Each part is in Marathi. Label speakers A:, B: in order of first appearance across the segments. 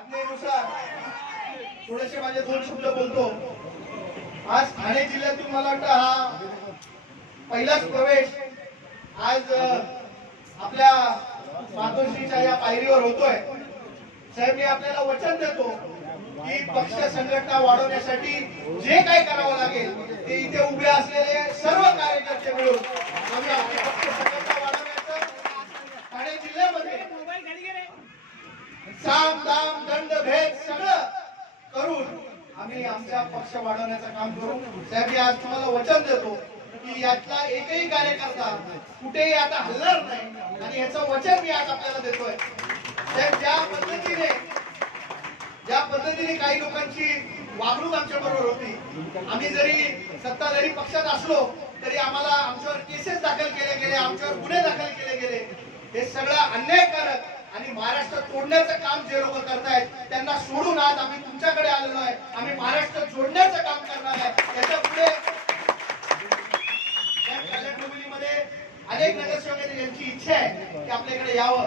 A: आज्ञेनुसार थोडेसे माझे दोन शब्द बोलतो आज ठाणे जिल्ह्यातून मला वाटतं हा पहिलाच प्रवेश आज आपल्या मातोश्रीच्या या पायरीवर होतोय साहेब मी आपल्याला वचन देतो की पक्ष संघटना वाढवण्यासाठी जे काही करावं लागेल ते इथे उभे असलेले साम दाम दंड भेद सगळं करून आम्ही आमचा पक्ष वाढवण्याचं काम करू साहेब आज तुम्हाला वचन देतो की यातला एकही कार्यकर्ता कुठेही आता हल्लर नाही आणि याचं वचन मी आज आपल्याला देतोय ज्या पद्धतीने ज्या पद्धतीने काही लोकांची वागणूक आमच्या बरोबर होती आम्ही जरी सत्ताधारी पक्षात असलो तरी आम्हाला आमच्यावर केसेस दाखल केले गेले आमच्यावर गुन्हे दाखल केले गेले हे सगळं अन्यायकारक आणि महाराष्ट्र तोडण्याचं काम जे लोक करतायत त्यांना सोडून आज आम्ही तुमच्याकडे आलेलो आहे आम्ही महाराष्ट्र जोडण्याचं काम करणार आहे त्याच्या पुढे अनेक नगरसेवक यांची इच्छा आहे की आपल्याकडे यावं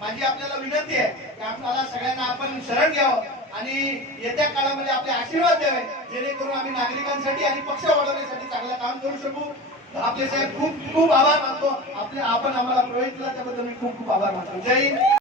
A: माझी आपल्याला विनंती आहे की आपल्याला सगळ्यांना आपण शरण घ्यावं आणि येत्या काळामध्ये आपले आशीर्वाद द्यावे जेणेकरून आम्ही नागरिकांसाठी आणि पक्ष वाढवण्यासाठी चांगलं काम करू शकू आपले साहेब खूप खूप आभार मानतो आपले आपण आम्हाला प्रवेश दिला त्याबद्दल मी खूप खूप आभार मानतो जय हिंद